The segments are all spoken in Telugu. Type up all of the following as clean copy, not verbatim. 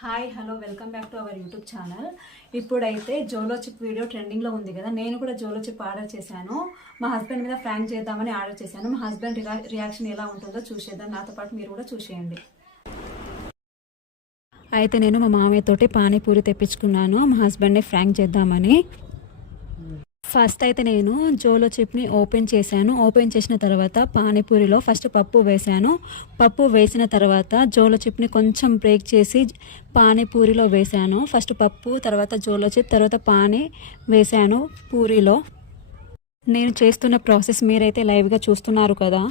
Hi hello welcome back to our YouTube channel. ఇప్పుడైతే జోలో చిప్ వీడియో ట్రెండింగ్లో ఉంది కదా. నేను కూడా జోలో చిప్ ఆర్డర్ చేశాను. మా హస్బెండ్ మీద ఫ్రాంక్ చేద్దామని ఆర్డర్ చేశాను. మా హస్బెండ్ రియాక్షన్ ఎలా ఉంటుందో చూసేద్దాం. నాతో పాటు మీరు కూడా చూసేయండి. అయితే నేను మా మామయ్యతోటి పానీపూరి తెప్పించుకున్నాను మా హస్బెండ్ని ఫ్రాంక్ చేద్దామని. ఫస్ట్ అయితే నేను జోలో చిప్ని ఓపెన్ చేశాను. ఓపెన్ చేసిన తర్వాత పానీపూరిలో ఫస్ట్ పప్పు వేశాను. పప్పు వేసిన తర్వాత జోలో చిప్ని కొంచెం బ్రేక్ చేసి పానీపూరిలో వేశాను. ఫస్ట్ పప్పు, తర్వాత జోలో చిప్, తర్వాత పానీ వేశాను పూరిలో. నేను చేస్తున్న ప్రాసెస్ మీరైతే లైవ్గా చూస్తున్నారు కదా.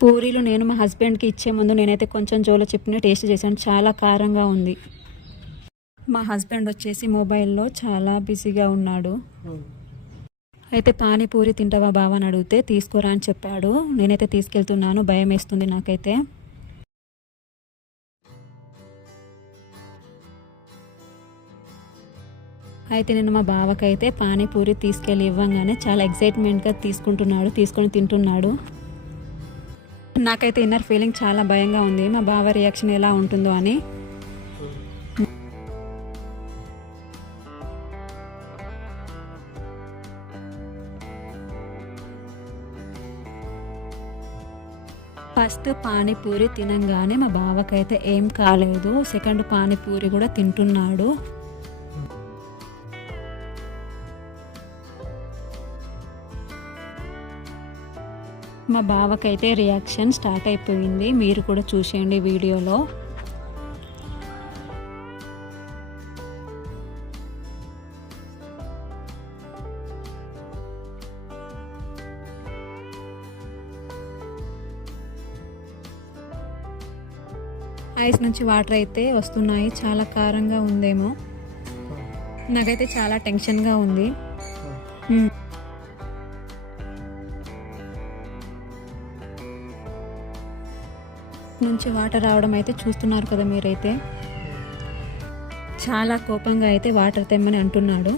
పూరీలు నేను మా హస్బెండ్కి ఇచ్చే ముందు నేనైతే కొంచెం జోలో చిప్ని టేస్ట్ చేశాను. చాలా కారంగా ఉంది. మా హస్బెండ్ వచ్చేసి మొబైల్లో చాలా బిజీగా ఉన్నాడు. అయితే పానీపూరి తింటావా బావా అని అడిగితే తీసుకోరా అని చెప్పాడు. నేనైతే తీసుకెళ్తున్నాను. భయం వేస్తుంది నాకైతే. అయితే నేను మా బావకైతే పానీపూరి తీసుకెళ్ళి ఇవ్వంగానే చాలా ఎక్సైట్మెంట్గా తీసుకొని తింటున్నాడు. నాకైతే ఇన్నర్ ఫీలింగ్ చాలా భయంగా ఉంది, మా బావ రియాక్షన్ ఎలా ఉంటుందో అని. ఫస్ట్ పానీపూరి తినంగానే మా బావకైతే ఏం కాలేదు. సెకండ్ పానీపూరి కూడా తింటున్నాడు. మా బావకైతే రియాక్షన్ స్టార్ట్ అయిపోయింది. మీరు కూడా చూసేయండి వీడియోలో. ఐస్ నుంచి వాటర్ అయితే వస్తున్నాయి. చాలా కారంగా ఉందేమో. నాకైతే చాలా టెన్షన్గా ఉంది. నుంచి వాటర్ రావడం అయితే చూస్తున్నారు కదా మీరైతే. చాలా కోపంగా అయితే వాటర్ తెమ్మని అంటున్నాడు.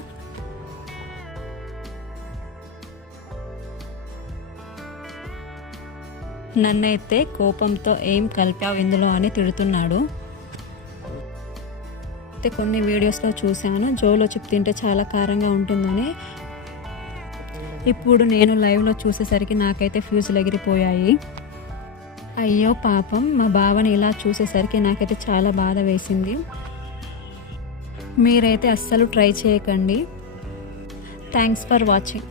నన్నైతే కోపంతో ఏం కలిపావు ఇందులో అని తిడుతున్నాడు. అయితే కొన్ని వీడియోస్లో చూశాను జోలో చిప్ తింటే చాలా కారంగా ఉంటుందని. ఇప్పుడు నేను లైవ్లో చూసేసరికి నాకైతే ఫ్యూజులు ఎగిరిపోయాయి. అయ్యో పాపం, మా బావని ఇలా చూసేసరికి నాకైతే చాలా బాధ వేసింది. మీరైతే అస్సలు ట్రై చేయకండి. Thanks for watching.